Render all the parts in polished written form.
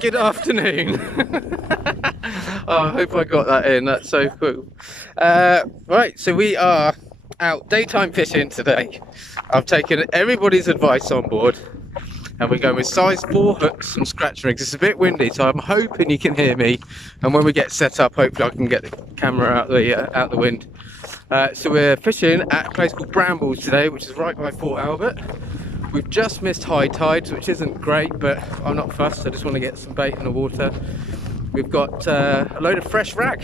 Good afternoon. Oh, I hope I got that in. That's so cool. Right, so we are out daytime fishing today. I've taken everybody's advice on board, and we're going with size 4 hooks and scratch rigs. It's a bit windy, so I'm hoping you can hear me. And when we get set up, hopefully I can get the camera out the wind. So we're fishing at a place called Brambles today, which is right by Fort Albert. We've just missed high tides, which isn't great, but I'm not fussed. I just want to get some bait in the water. We've got a load of fresh rack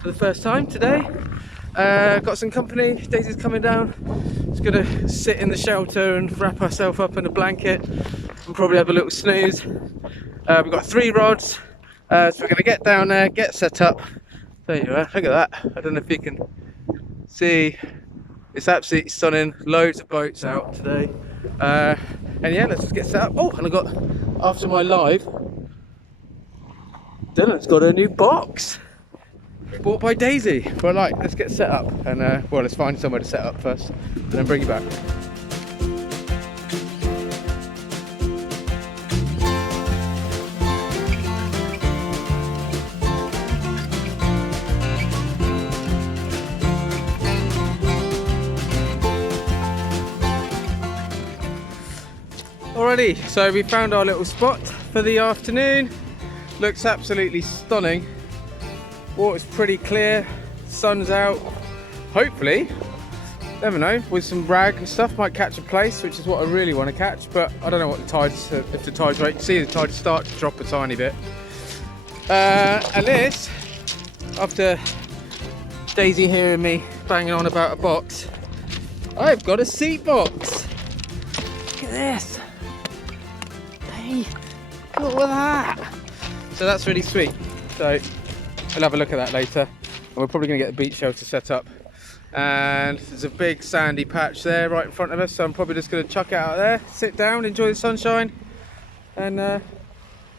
for the first time today. Got some company. Daisy's coming down. Just gonna sit in the shelter and wrap herself up in a blanket and probably have a little snooze. We've got 3 rods, so we're gonna get down there, get set up. There you are. Look at that. I don't know if you can see. It's absolutely stunning. Loads of boats out today. And yeah, let's just get set up. Oh, and I got, after my live, Dylan's got a new box bought by Daisy. But like, let's get set up and well, let's find somewhere to set up first and then bring you back. Alrighty, so we found our little spot for the afternoon. Looks absolutely stunning. Water's pretty clear, sun's out. Hopefully, never know, with some rag and stuff might catch a place, which is what I really want to catch, but I don't know what the tides, if the tides rate. See the tides start to drop a tiny bit. And this, after Daisy hearing me banging on about a box, I've got a seat box. Look at this. Hey, look at that. So that's really sweet. So we'll have a look at that later. And we're probably going to get a beach shelter set up. And there's a big sandy patch there right in front of us. So I'm probably just going to chuck it out there, sit down, enjoy the sunshine, and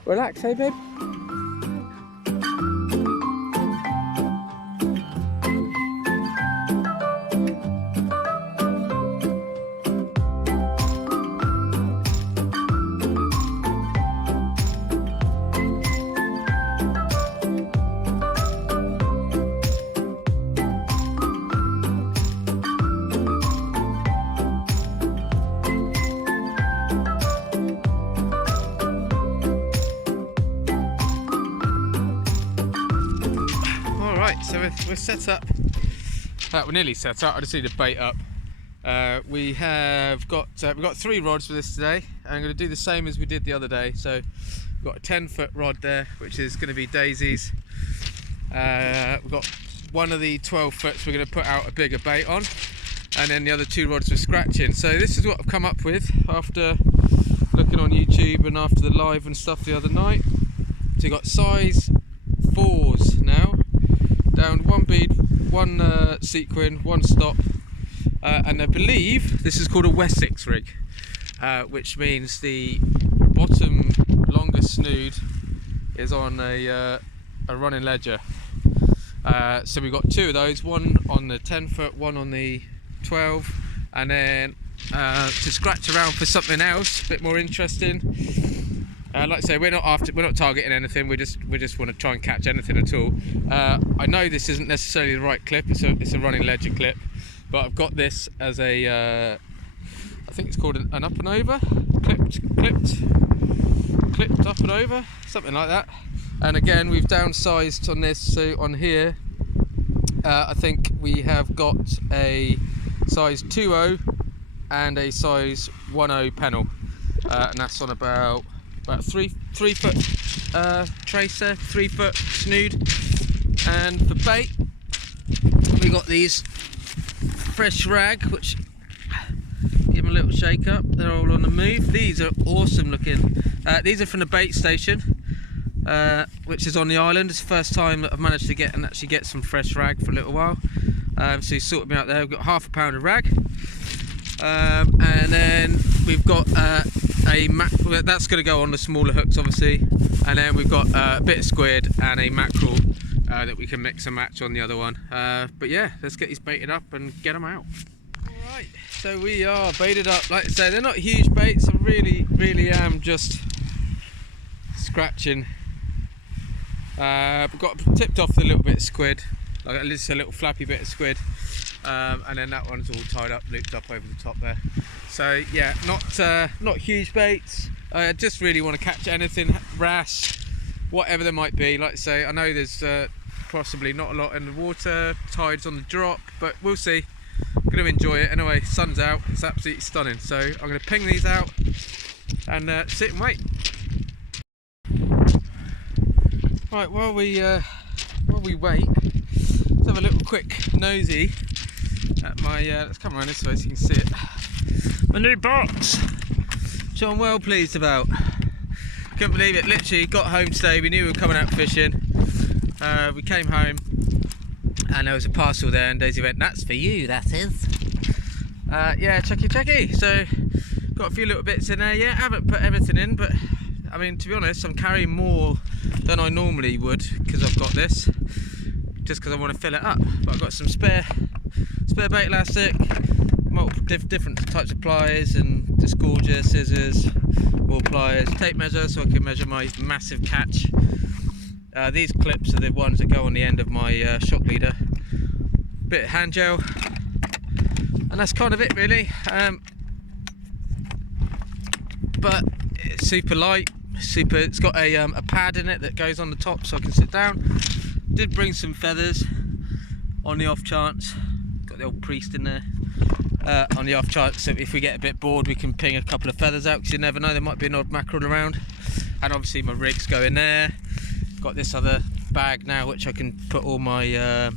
relax, hey babe? So we're set up. We're nearly set up. I just need to bait up. We've got 3 rods for this today. I'm going to do the same as we did the other day. So we've got a 10-foot rod there, which is going to be Daisy's. We've got one of the 12-foots we're going to put out a bigger bait on, and then the other 2 rods we're scratching. So this is what I've come up with after looking on YouTube and after the live and stuff the other night. So you've got size 4s now. Down 1 bead, 1 sequin, 1 stop, and I believe this is called a Wessex rig, which means the bottom longest snood is on a running ledger. So we've got 2 of those, one on the 10-foot, one on the 12, and then to scratch around for something else a bit more interesting. Like I say, we're not targeting anything. We just want to try and catch anything at all. I know this isn't necessarily the right clip. It's a running ledger clip, but I've got this as a I think it's called an up and over, clipped up and over, something like that. And again, we've downsized on this. So on here, I think we have got a size 2.0 and a size 1.0 panel, and that's on about 3 foot tracer, 3 foot snood. And for bait, we got these fresh rag, which give them a little shake up. They're all on the move. These are awesome looking. These are from the bait station, which is on the island. It's the first time that I've managed to actually get some fresh rag for a little while. So he's sorted me out there. We've got ½ a pound of rag, and then we've got that's going to go on the smaller hooks, obviously, and then we've got a bit of squid and a mackerel that we can mix and match on the other one. But yeah, let's get these baited up and get them out. Alright, so we are baited up. Like I say, they're not huge baits. I really am just scratching. We've got tipped off with a little bit of squid, like just a little flappy bit of squid, and then that one's all tied up, looped up over the top there. So yeah, not huge baits. I just really want to catch anything, wrasse, whatever there might be. Like I say, I know there's possibly not a lot in the water, tide's on the drop, but we'll see. I'm going to enjoy it anyway. Sun's out, it's absolutely stunning. So I'm going to ping these out and sit and wait. Right, while we wait, let's have a little quick nosy at my. Let's come around this way so you can see it. My new box, which I'm well pleased about. Couldn't believe it. Literally got home today. We knew we were coming out fishing. We came home, and there was a parcel there, and Daisy went, "That's for you, that is." Yeah, checky. So got a few little bits in there. Yeah, haven't put everything in, but I mean, to be honest, I'm carrying more than I normally would because I've got this, just because I want to fill it up. But I've got some spare bait elastic, multiple different types of pliers and disgorger, scissors, more pliers, tape measure so I can measure my massive catch. These clips are the ones that go on the end of my shock leader. Bit of hand gel, and that's kind of it really. But it's super light. It's got a pad in it that goes on the top so I can sit down. Did bring some feathers on the off chance. Got the old priest in there on the off chance, so if we get a bit bored we can ping a couple of feathers out, because you never know, there might be an odd mackerel around. And obviously my rigs go in there. Got this other bag now which I can put all my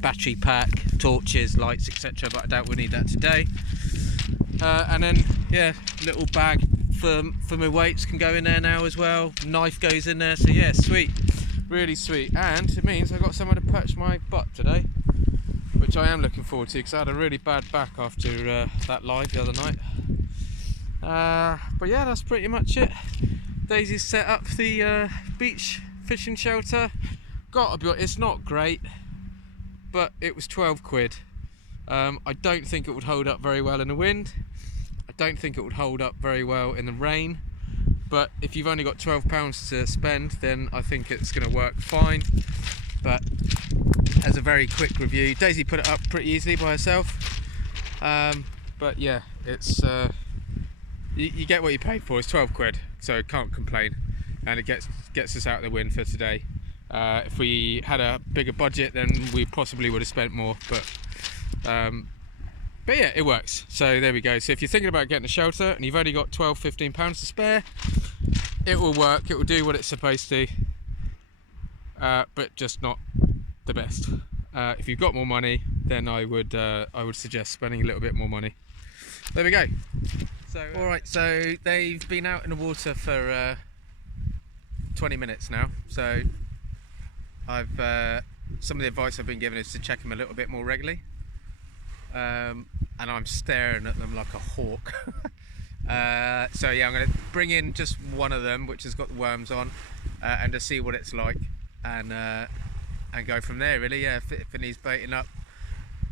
battery pack, torches, lights, etc, but I doubt we'll need that today. And then yeah, little bag for my weights can go in there now as well. Knife goes in there, so yeah, sweet, really sweet. And it means I've got somewhere to perch my butt today, which I am looking forward to, because I had a really bad back after that live the other night. But yeah, that's pretty much it. Daisy's set up the beach fishing shelter. Gotta be honest, it's not great, but it was 12 quid. I don't think it would hold up very well in the wind. I don't think it would hold up very well in the rain, but if you've only got £12 to spend, then I think it's going to work fine. But as a very quick review, Daisy put it up pretty easily by herself. But yeah, it's you get what you pay for. It's 12 quid, so can't complain, and it gets us out of the wind for today. If we had a bigger budget, then we possibly would have spent more, but yeah, it works. So there we go. So if you're thinking about getting a shelter and you've only got £12–15 to spare, it will work. It will do what it's supposed to, but just not the best. If you've got more money, then I would suggest spending a little bit more money. There we go. So all right, so they've been out in the water for 20 minutes now. So I've some of the advice I've been given is to check them a little bit more regularly. And I'm staring at them like a hawk. So yeah, I'm going to bring in just one of them, which has got the worms on, and just see what it's like, and go from there really. Yeah, if it needs baiting up,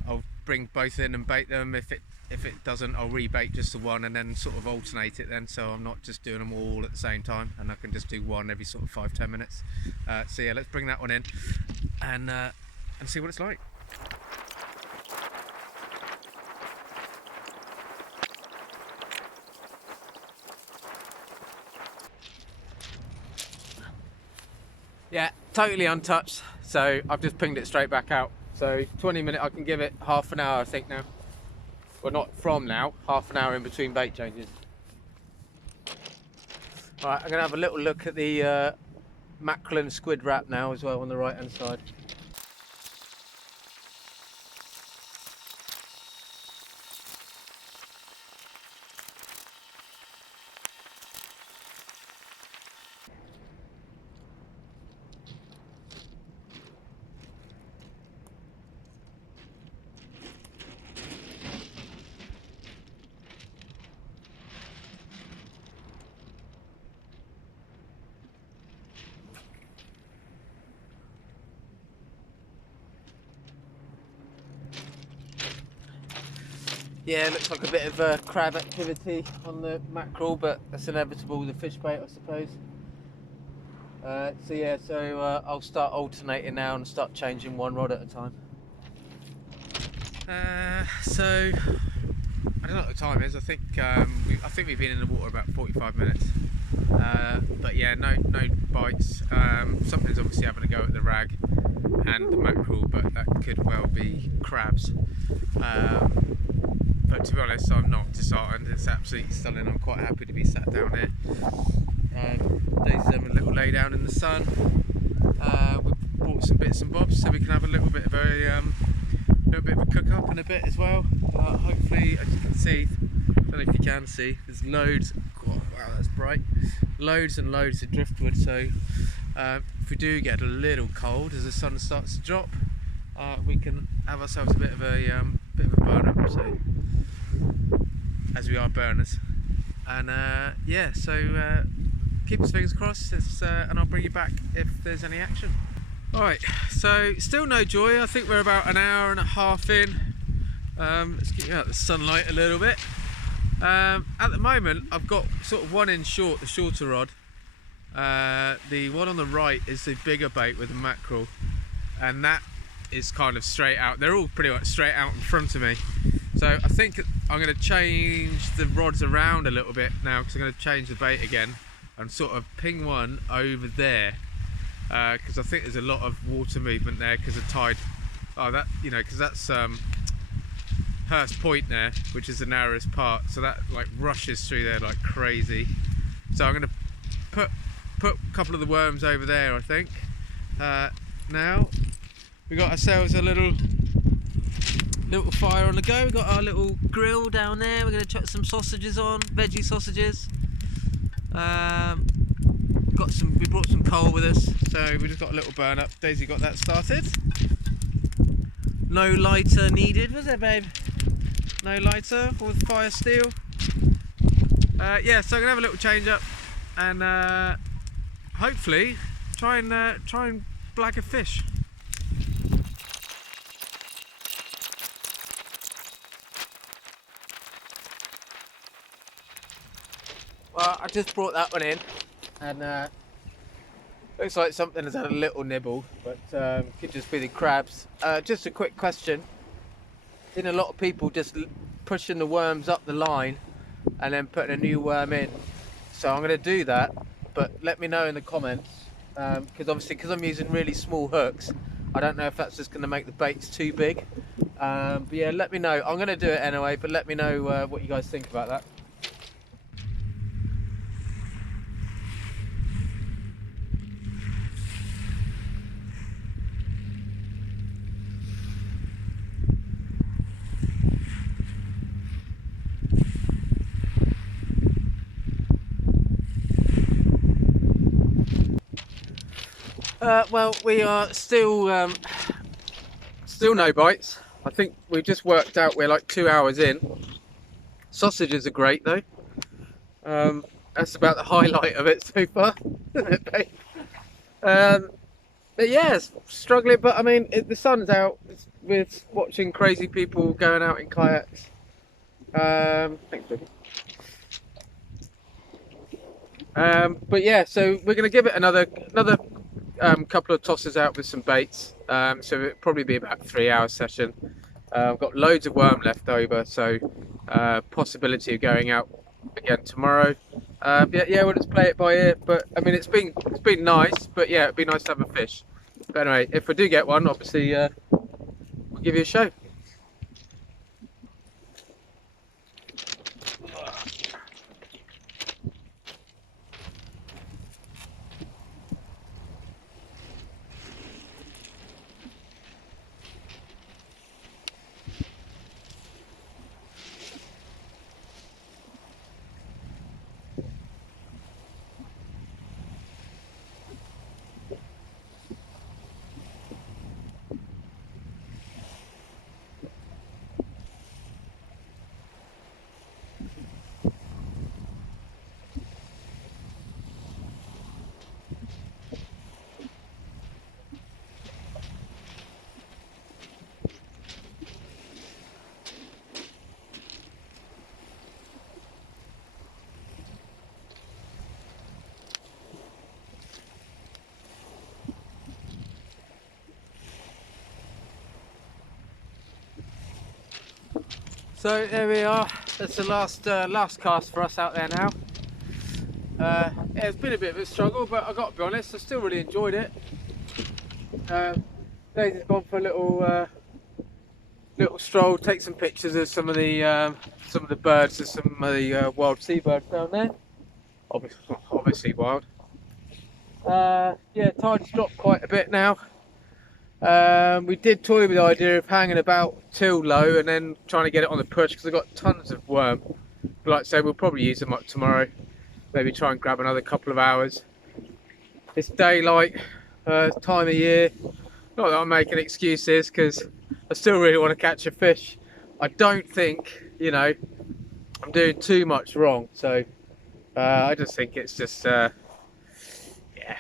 I'll bring both in and bait them. If it doesn't, I'll rebait just the one and then sort of alternate it then, so I'm not just doing them all at the same time, and I can just do one every sort of 5–10 minutes. So yeah, let's bring that one in and see what it's like. Yeah, totally untouched, so I've just pinged it straight back out. So 20 minutes, I can give it half an hour I think now. Well, not from now, half an hour in between bait changes. Alright, I'm going to have a little look at the mackerel and squid wrap now as well on the right hand side. Yeah, it looks like a bit of crab activity on the mackerel, but that's inevitable with the fish bait, I suppose. So I'll start alternating now and start changing one rod at a time. So I don't know what the time is. I think we've been in the water about 45 minutes. But yeah, no bites. Something's obviously having a go at the rag and the mackerel, but that could well be crabs. But to be honest, I'm not disheartened. It's absolutely stunning. I'm quite happy to be sat down here. Daisy's having a little lay down in the sun. We've brought some bits and bobs so we can have a little bit of a cook up in a bit as well. Hopefully, as you can see, I don't know if you can see, there's loads. God, wow, that's bright. Loads and loads of driftwood. So if we do get a little cold as the sun starts to drop, we can have ourselves a bit of a burn up. So as we are burners, and yeah, so keep your fingers crossed, and I'll bring you back if there's any action. Alright, so still no joy. I think we're about an hour and a half in. Let's get you out the sunlight a little bit. At the moment I've got sort of one in short, the shorter rod. The one on the right is the bigger bait with the mackerel, and that is kind of straight out. They're all pretty much straight out in front of me. So I think I'm going to change the rods around a little bit now, because I'm going to change the bait again and sort of ping one over there, because I think there's a lot of water movement there because of tide. Oh, that, you know, because that's Hurst Point there, which is the narrowest part, so that like rushes through there like crazy. So I'm going to put a couple of the worms over there, I think. Now we got ourselves a little fire on the go. We've got our little grill down there. We're going to chuck some sausages on, veggie sausages. We brought some coal with us, so we just got a little burn up. Daisy got that started. No lighter needed, was there, babe? No lighter with fire steel. Yeah, so I'm gonna have a little change up, and hopefully try and blag a fish. Well, I just brought that one in, and looks like something has had a little nibble, but could just be the crabs. Just a quick question. Seen a lot of people just pushing the worms up the line and then putting a new worm in. So I'm going to do that, but let me know in the comments, because I'm using really small hooks, I don't know if that's just going to make the baits too big. But yeah, let me know. I'm going to do it anyway, but let me know what you guys think about that. Well, we are still no bites. I think we just worked out we're like 2 hours in. Sausages are great though. That's about the highlight of it so far. But yeah, it's struggling. But I mean, the sun's out. We're watching crazy people going out in kayaks. Thanks, baby. But yeah, so we're going to give it another couple of tosses out with some baits. So it'll probably be about a 3-hour session. I've got loads of worm left over, so possibility of going out again tomorrow. Yeah, we'll just play it by ear. But I mean, it's been nice. But yeah, it'd be nice to have a fish. But anyway, if we do get one, obviously we'll give you a show. So there we are. That's the last cast for us out there now. Yeah, it's been a bit of a struggle, but I got to be honest, I still really enjoyed it. Daisy's gone for a little stroll, take some pictures of some of the birds and some of the wild seabirds down there. Obviously wild. Yeah, tide's dropped quite a bit now. We did toy with the idea of hanging about till low and then trying to get it on the push because I've got tons of worm. But like I say, we'll probably use them up tomorrow. Maybe try and grab another couple of hours. It's daylight, time of year. Not that I'm making excuses because I still really want to catch a fish. I don't think, you know, I'm doing too much wrong. So I just think it's just, yeah,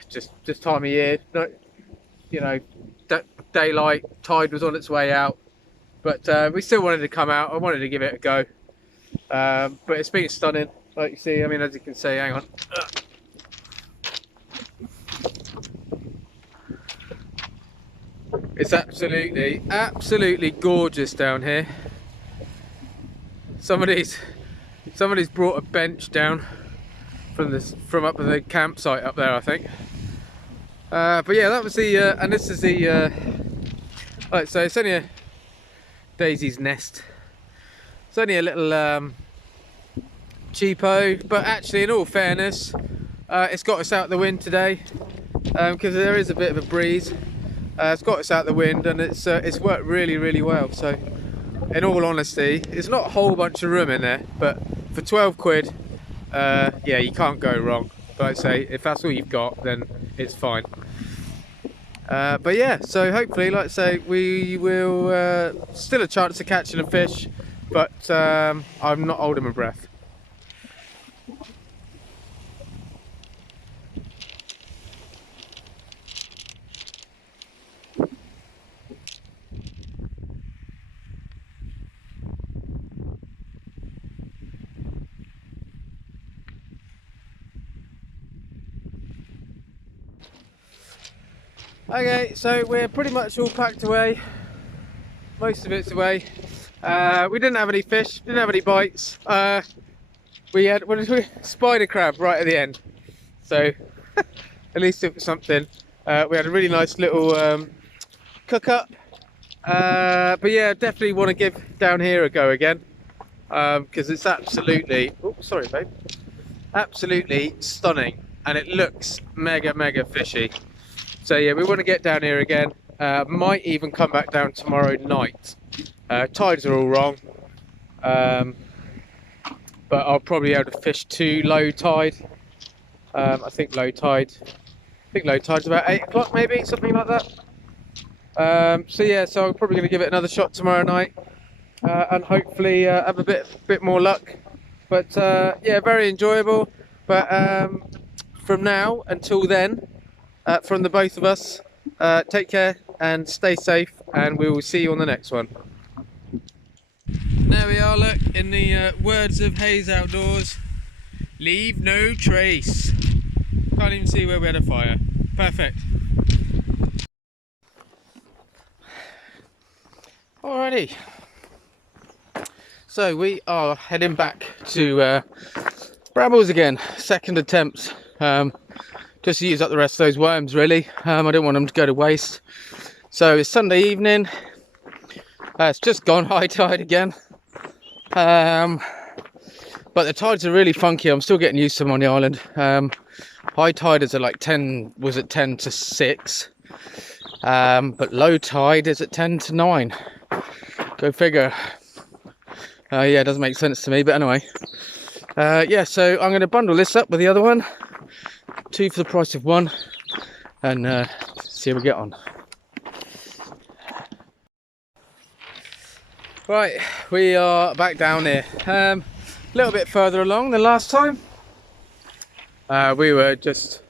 just time of year. No, you know, daylight, tide was on its way out, but we still wanted to come out. I wanted to give it a go, but it's been stunning, like you see. I mean, as you can see, hang on. It's absolutely gorgeous down here. Somebody's brought a bench down from up at the campsite up there, I think. But yeah, that was the and this is the right, so it's only a Daisy's nest. It's only a little cheapo, but actually, in all fairness, it's got us out the wind today because there is a bit of a breeze. It's got us out the wind and it's worked really well. So in all honesty, it's not a whole bunch of room in there, but for 12 quid, yeah, you can't go wrong. But I'd say if that's all you've got, then it's fine. But yeah, so hopefully, like I say, we will still a chance of catching a fish, but I'm not holding my breath. Okay, so we're pretty much all packed away. Most of it's away. We didn't have any fish, didn't have any bites. We had spider crab right at the end. So at least it was something. We had a really nice little cook up. But yeah, definitely want to give down here a go again. Because it's absolutely, oh sorry babe, absolutely stunning. And it looks mega fishy. So yeah, we want to get down here again. Might even come back down tomorrow night. Tides are all wrong, but I'll probably be able to fish to low tide. I think low tide's about 8 o'clock, maybe something like that. So yeah, so I'm probably going to give it another shot tomorrow night, and hopefully have a bit more luck. But yeah, very enjoyable. But from now until then, from the both of us, take care and stay safe, and we will see you on the next one. There we are, look, in the words of Hayes Outdoors, leave no trace. Can't even see where we had a fire. Perfect. Alrighty. So we are heading back to Brambles again, second attempt. Just to use up the rest of those worms, really. I don't want them to go to waste. So it's Sunday evening. It's just gone high tide again. But the tides are really funky. I'm still getting used to them on the island. High tide is at like 10 to 6. But low tide is at 10 to 9. Go figure. Yeah, it doesn't make sense to me, but anyway. Yeah, so I'm going to bundle this up with the other one. 2 for the price of 1, and see how we get on. Right, we are back down here. A little bit further along than last time. We were just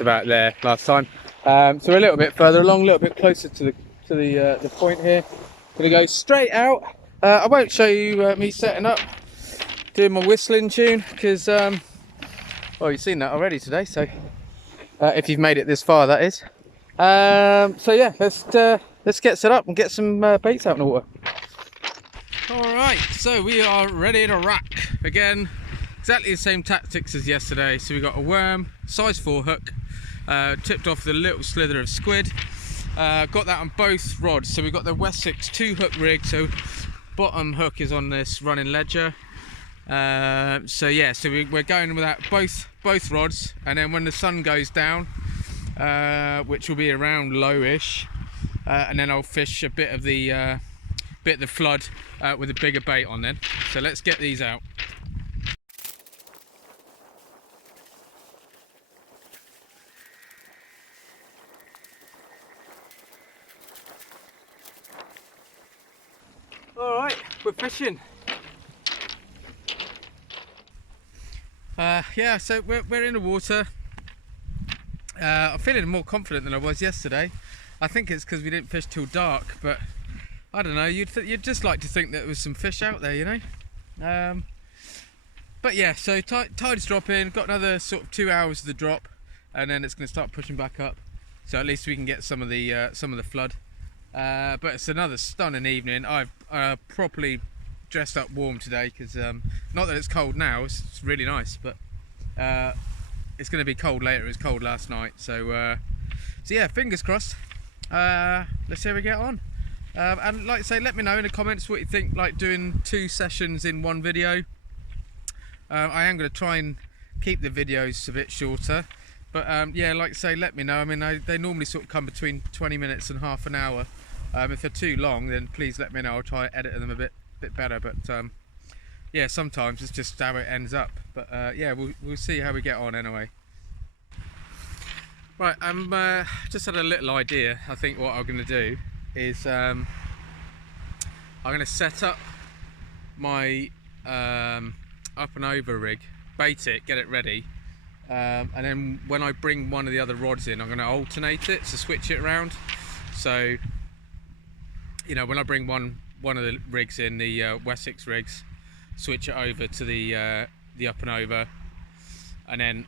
about there last time. So we're a little bit further along, a little bit closer to the point here. Gonna go straight out. I won't show you me setting up, doing my whistling tune, because well, you've seen that already today, so if you've made it this far, that is. So yeah, let's get set up and get some baits out in the water. Alright, so we are ready to rack again. Exactly the same tactics as yesterday. So we got a worm, size 4 hook, tipped off the little slither of squid. Got that on both rods. So we got the Wessex 2 hook rig, so bottom hook is on this running ledger. So yeah, so we're going with that both rods, and then when the sun goes down, which will be around lowish, and then I'll fish a bit of the flood with a bigger bait on then. So let's get these out. All right, we're fishing. Yeah, so we're in the water. I'm feeling more confident than I was yesterday. I think it's because we didn't fish till dark, but I don't know, you'd just like to think that there was some fish out there, you know. But yeah, so tide's dropping, got another sort of 2 hours of the drop, and then it's going to start pushing back up. So at least we can get some of the flood. But it's another stunning evening. I've properly dressed up warm today because not that it's cold now, it's really nice, but it's going to be cold later. It was cold last night, so yeah, fingers crossed. Let's see how we get on. And like I say, let me know in the comments what you think, like doing 2 sessions in one video. I am going to try and keep the videos a bit shorter, but yeah, like I say, let me know. I mean, they normally sort of come between 20 minutes and half an hour. If they're too long, then please let me know. I'll try to edit them a bit better, but yeah, sometimes it's just how it ends up. But yeah, we'll see how we get on anyway. Right, I'm just had a little idea. I think what I'm going to do is I'm going to set up my up and over rig, bait it, get it ready, and then when I bring one of the other rods in, I'm going to alternate it, so switch it around. So you know, when I bring one of the rigs in, the Wessex rigs, switch it over to the up and over, and then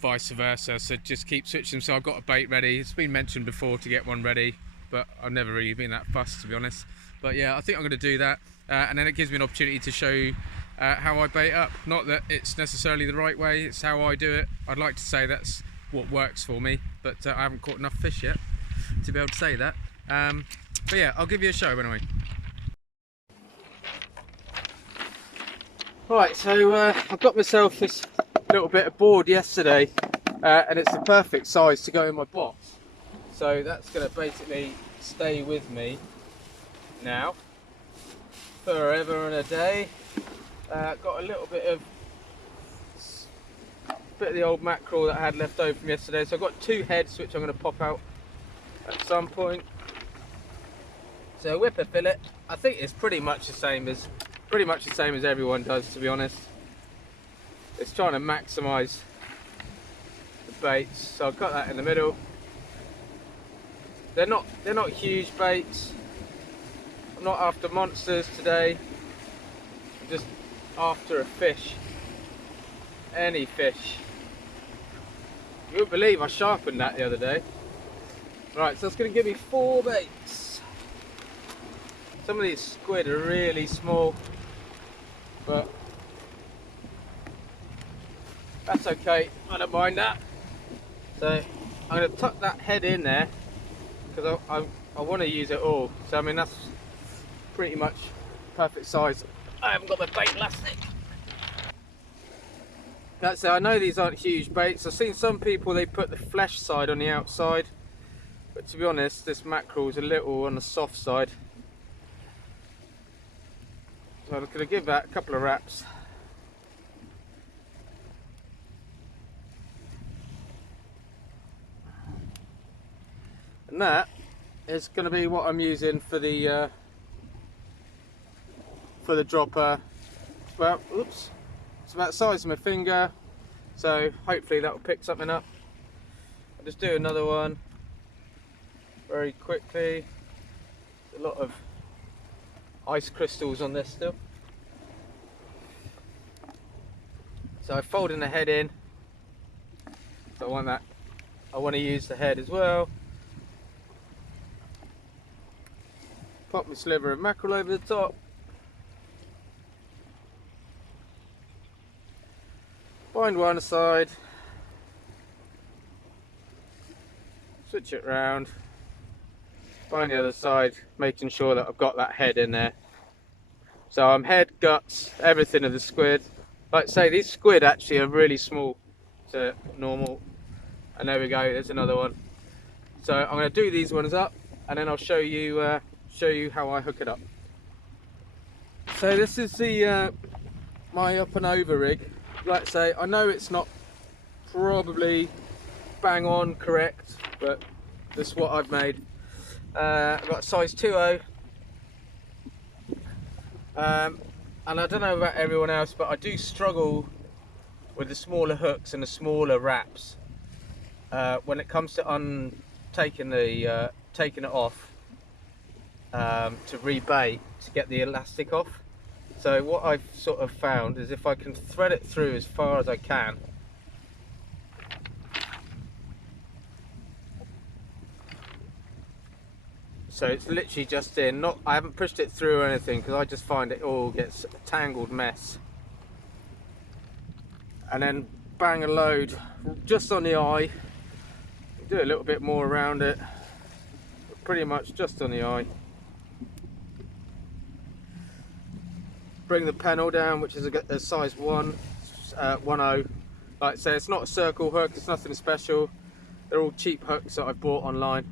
vice versa. So just keep switching. So I've got a bait ready. It's been mentioned before to get one ready, but I've never really been that fussed, to be honest. But yeah, I think I'm going to do that, and then it gives me an opportunity to show you how I bait up. Not that it's necessarily the right way, it's how I do it. I'd like to say that's what works for me, but I haven't caught enough fish yet to be able to say that. But yeah, I'll give you a show anyway. Right, so I got myself this little bit of board yesterday, and it's the perfect size to go in my box. So that's going to basically stay with me now forever and a day. Got a little bit of the old mackerel that I had left over from yesterday. So I've got 2 heads which I'm going to pop out at some point. So whipper fillet, I think it's pretty much the same as everyone does, to be honest. It's trying to maximise the baits. So I've got that in the middle. They're not huge baits. I'm not after monsters today. I'm just after a fish. Any fish. You wouldn't believe I sharpened that the other day. Right, so it's going to give me 4 baits. Some of these squid are really small, but that's okay, I don't mind that. So I'm going to tuck that head in there because I want to use it all. So I mean, that's pretty much perfect size. I haven't got my bait elastic. That's it. I know these aren't huge baits. I've seen some people, they put the flesh side on the outside, but to be honest, this mackerel is a little on the soft side. So I'm going to give that a couple of wraps. And that is going to be what I'm using for the dropper. Well, oops, it's about the size of my finger, so hopefully that will pick something up. I'll just do another one very quickly. A lot of ice crystals on this still. So I'm folding the head in. So I want to use the head as well. Pop my sliver of mackerel over the top. Find one side, switch it round, find the other side, making sure that I've got that head in there. So I'm head, guts, everything of the squid. Like I say, these squid actually are really small to normal. And there we go, there's another one. So I'm going to do these ones up, and then I'll show you how I hook it up. So this is the my up and over rig. Like I say, I know it's not probably bang on correct, but this is what I've made. I've got a size 2.0, and I don't know about everyone else, but I do struggle with the smaller hooks and the smaller wraps when it comes to taking it off to rebait to get the elastic off. So what I've sort of found is if I can thread it through as far as I can, so it's literally just in, I haven't pushed it through or anything, because I just find it all gets a tangled mess, and then bang a load just on the eye, do a little bit more around it, but pretty much just on the eye. Bring the panel down, which is a size 1.0. Like I say, it's not a circle hook, it's nothing special. They're all cheap hooks that I've bought online.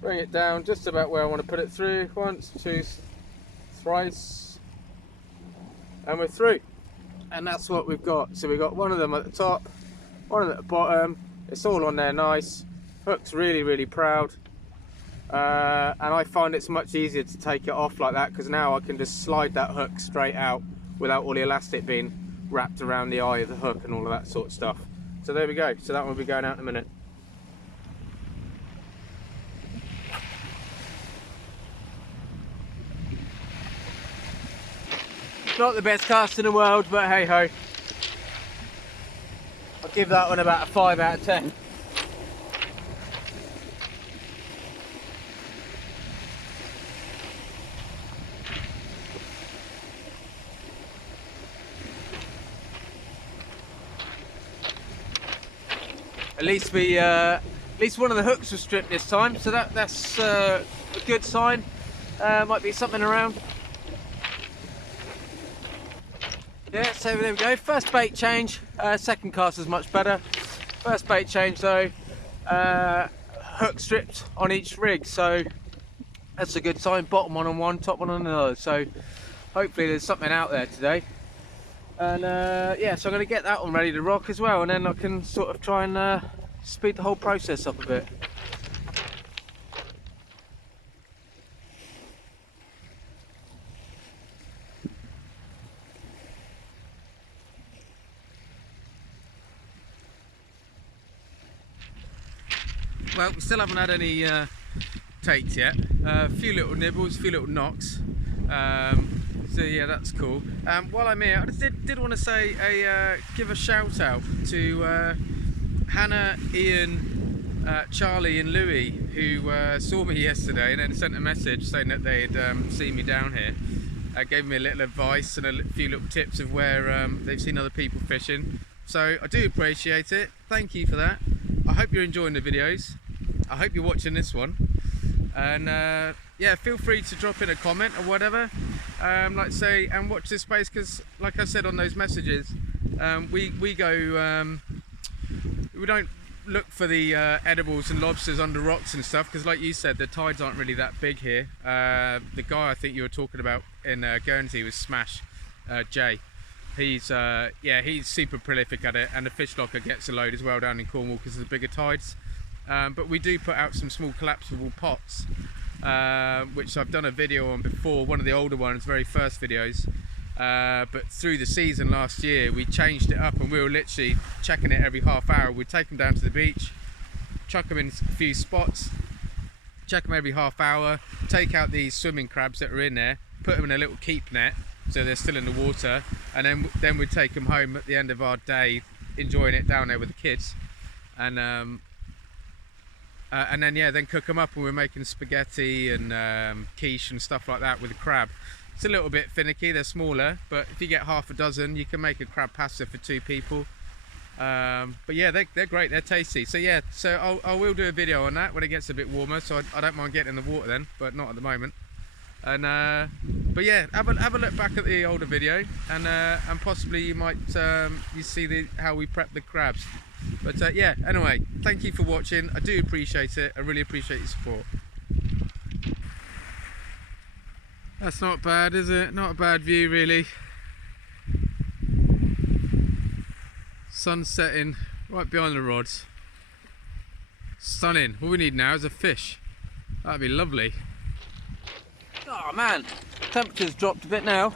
Bring it down just about where I want to put it through. Once, two, thrice, and we're through. And that's what we've got. So we've got one of them at the top, one at the bottom. It's all on there nice. Hook's really, really proud. And I find it's much easier to take it off like that, because now I can just slide that hook straight out without all the elastic being wrapped around the eye of the hook and all of that sort of stuff. So there we go. So that one will be going out in a minute. Not the best cast in the world, but hey ho. I'll give that one about a 5 out of 10. At least one of the hooks was stripped this time, so that's a good sign. Might be something around. Yeah, so there we go. First bait change. Second cast is much better. First bait change though. Hook stripped on each rig, so that's a good sign. Bottom one on one, top one on another. So hopefully there's something out there today. And yeah, so I'm going to get that one ready to rock as well, and then I can sort of try and speed the whole process up a bit. Well, we still haven't had any takes yet. A few little nibbles, a few little knocks. So yeah, that's cool. While I'm here, I just did want to say give a shout out to Hannah, Ian, Charlie and Louis, who saw me yesterday and then sent a message saying that they'd seen me down here. Gave me a little advice and a few little tips of where they've seen other people fishing. So I do appreciate it. Thank you for that. I hope you're enjoying the videos. I hope you're watching this one. And yeah, feel free to drop in a comment or whatever. Like I say, and watch this space, because like I said on those messages, we go, we don't look for the edibles and lobsters under rocks and stuff, because like you said, the tides aren't really that big here. The guy I think you were talking about in Guernsey was Smash, Jay. He's yeah, he's super prolific at it, and the fish locker gets a load as well down in Cornwall because of the bigger tides. But we do put out some small collapsible pots, which I've done a video on before, one of the older ones, very first videos. But through the season last year, we changed it up, and we were literally checking it every half hour. We'd take them down to the beach, chuck them in a few spots, check them every half hour, take out these swimming crabs that are in there, put them in a little keep net so they're still in the water, and then we'd take them home at the end of our day, enjoying it down there with the kids. And and then yeah, then cook them up, and we're making spaghetti and quiche and stuff like that with the crab. It's a little bit finicky, they're smaller, but if you get half a dozen, you can make a crab pasta for 2 people. But yeah, they're great, they're tasty. So yeah, so I will do a video on that when it gets a bit warmer, so I don't mind getting in the water then, but not at the moment. And but yeah, have a look back at the older video, and possibly you might you see how we prep the crabs. But yeah, anyway, thank you for watching. I do appreciate it. I really appreciate your support. That's not bad, is it? Not a bad view, really. Sun setting right behind the rods. Stunning. All we need now is a fish. That'd be lovely. Oh man, temperature's dropped a bit now.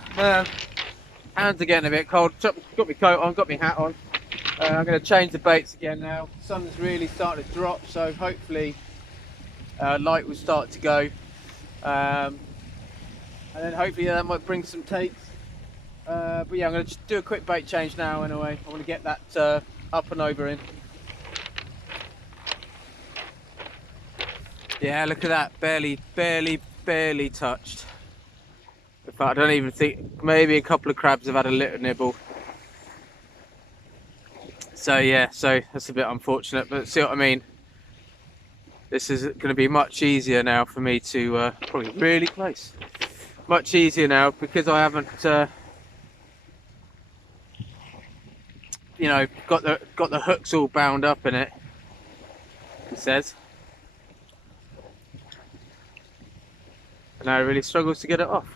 Hands are getting a bit cold. Got my coat on, got my hat on. I'm going to change the baits again now. Sun's really starting to drop, so hopefully light will start to go. And then hopefully that might bring some takes. But yeah, I'm going to do a quick bait change now anyway. I want to get that up and over in. Yeah, look at that, barely touched. In fact, I don't even think, maybe a couple of crabs have had a little nibble. So yeah, so that's a bit unfortunate, but see what I mean? This is going to be much easier now for me to, probably really close. Much easier now because I haven't, you know, got the hooks all bound up in it. It says. And now it really struggles to get it off.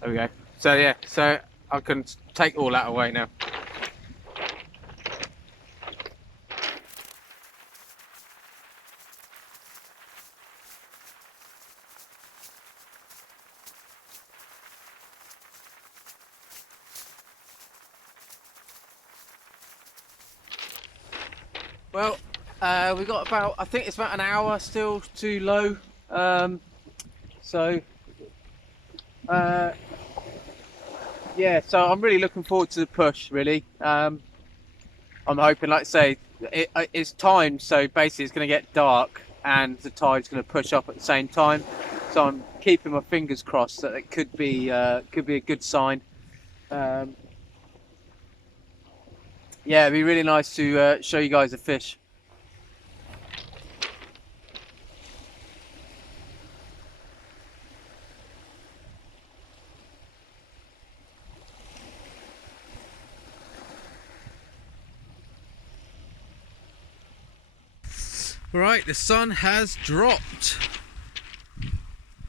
There we go. So yeah, so I can take all that away now. Well, we got about, I think it's about an hour still too low. Yeah, so I'm really looking forward to the push, really. I'm hoping, like I say, it's timed, so basically it's going to get dark and the tide's going to push up at the same time. So I'm keeping my fingers crossed that it could be a good sign. Yeah, it'd be really nice to show you guys a fish. Right, the sun has dropped,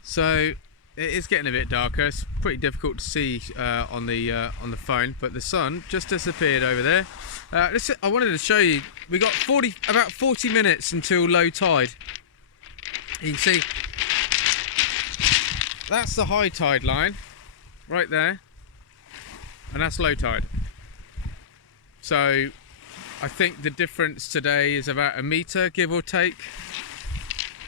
so it is getting a bit darker. It's pretty difficult to see on the phone, but the sun just disappeared over there. I wanted to show you. We got about 40 minutes until low tide. You can see that's the high tide line right there, and that's low tide. So I think the difference today is about a metre, give or take.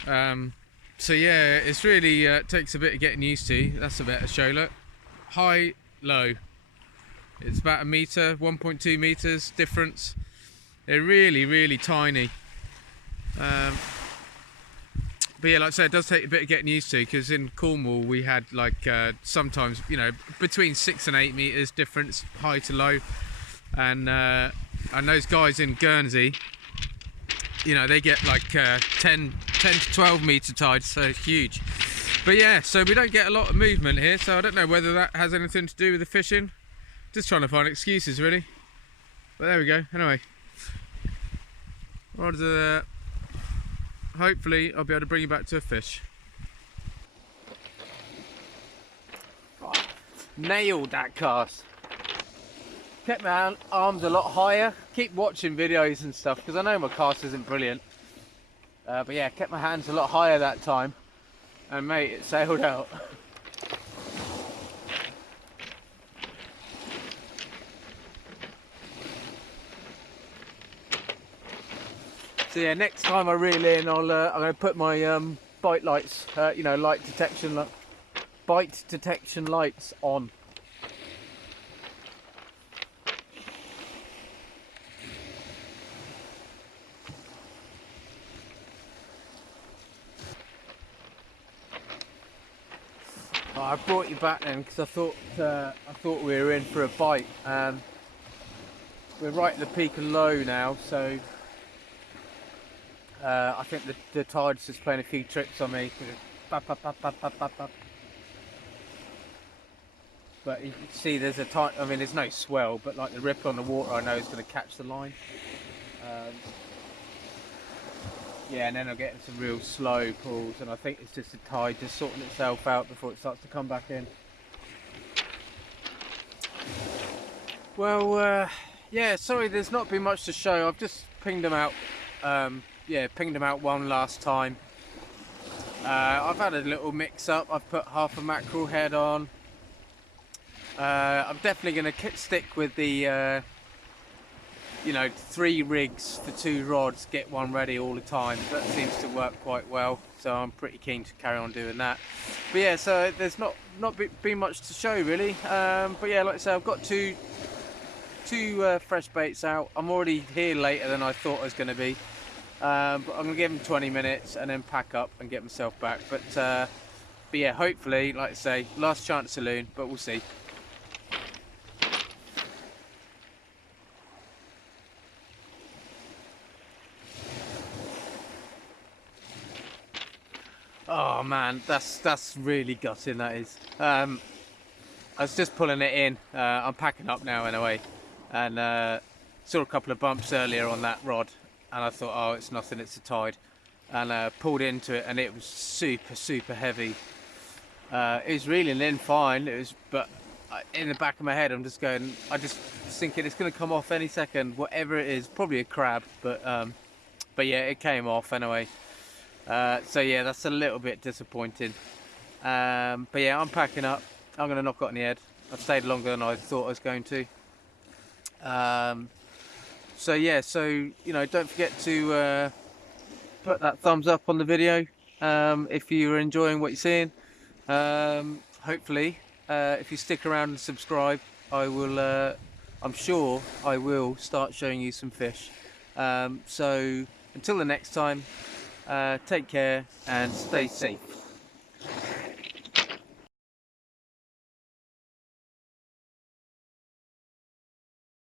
So yeah, it's really takes a bit of getting used to. That's a better show. Look, high, low. It's about a metre, 1.2 metres difference. They're really tiny. But yeah, like I said, it does take a bit of getting used to, because in Cornwall we had like sometimes, you know, between 6 and 8 metres difference, high to low. And those guys in Guernsey, you know, they get like 10 to 12 metre tides, so it's huge. But yeah, so we don't get a lot of movement here, so I don't know whether that has anything to do with the fishing. Just trying to find excuses, really. But there we go. Anyway, hopefully I'll be able to bring you back to a fish. Oh, nailed that cast. Kept my arms a lot higher. Keep watching videos and stuff, because I know my cast isn't brilliant. But yeah, kept my hands a lot higher that time, and mate, it sailed out. So yeah, next time I reel in, I'm going to put my bite lights, you know, bite detection lights on. Oh, I brought you back then because I thought we were in for a bite. We're right at the peak of low now, so I think the tide's just playing a few tricks on me. Bap, bap, bap, bap, bap, bap, bap. But you can see there's a tide. I mean, there's no swell, but like the ripple on the water, I know is going to catch the line. Yeah, and then I'll get some real slow pulls, and I think it's just the tide just sorting itself out before it starts to come back in. Well, yeah, sorry, there's not been much to show. I've just pinged them out. Yeah, pinged them out one last time. I've had a little mix up. I've put half a mackerel head on. I'm definitely going to stick with the you know, 3 rigs for 2 rods, get one ready all the time. That seems to work quite well, so I'm pretty keen to carry on doing that. But yeah, so there's not been much to show really. But yeah, like I say, I've got two fresh baits out. I'm already here later than I thought I was going to be. But I'm going to give them 20 minutes and then pack up and get myself back. But yeah, hopefully, like I say, last chance saloon, but we'll see. Oh man, that's really gutting, that is. I was just pulling it in. I'm packing up now anyway, and saw a couple of bumps earlier on that rod, and I thought, oh, it's nothing, it's a tide, and pulled into it, and it was super heavy. It was reeling in fine. It was, but in the back of my head, I'm just going. I just thinking it's going to come off any second, whatever it is. Probably a crab, but yeah, it came off anyway. So yeah, that's a little bit disappointing. But yeah, I'm packing up. I'm going to knock it on the head. I've stayed longer than I thought I was going to. So yeah, so you know, don't forget to put that thumbs up on the video if you're enjoying what you're seeing. Hopefully, if you stick around and subscribe, I will. I'm sure I will start showing you some fish. So until the next time. Take care and stay safe.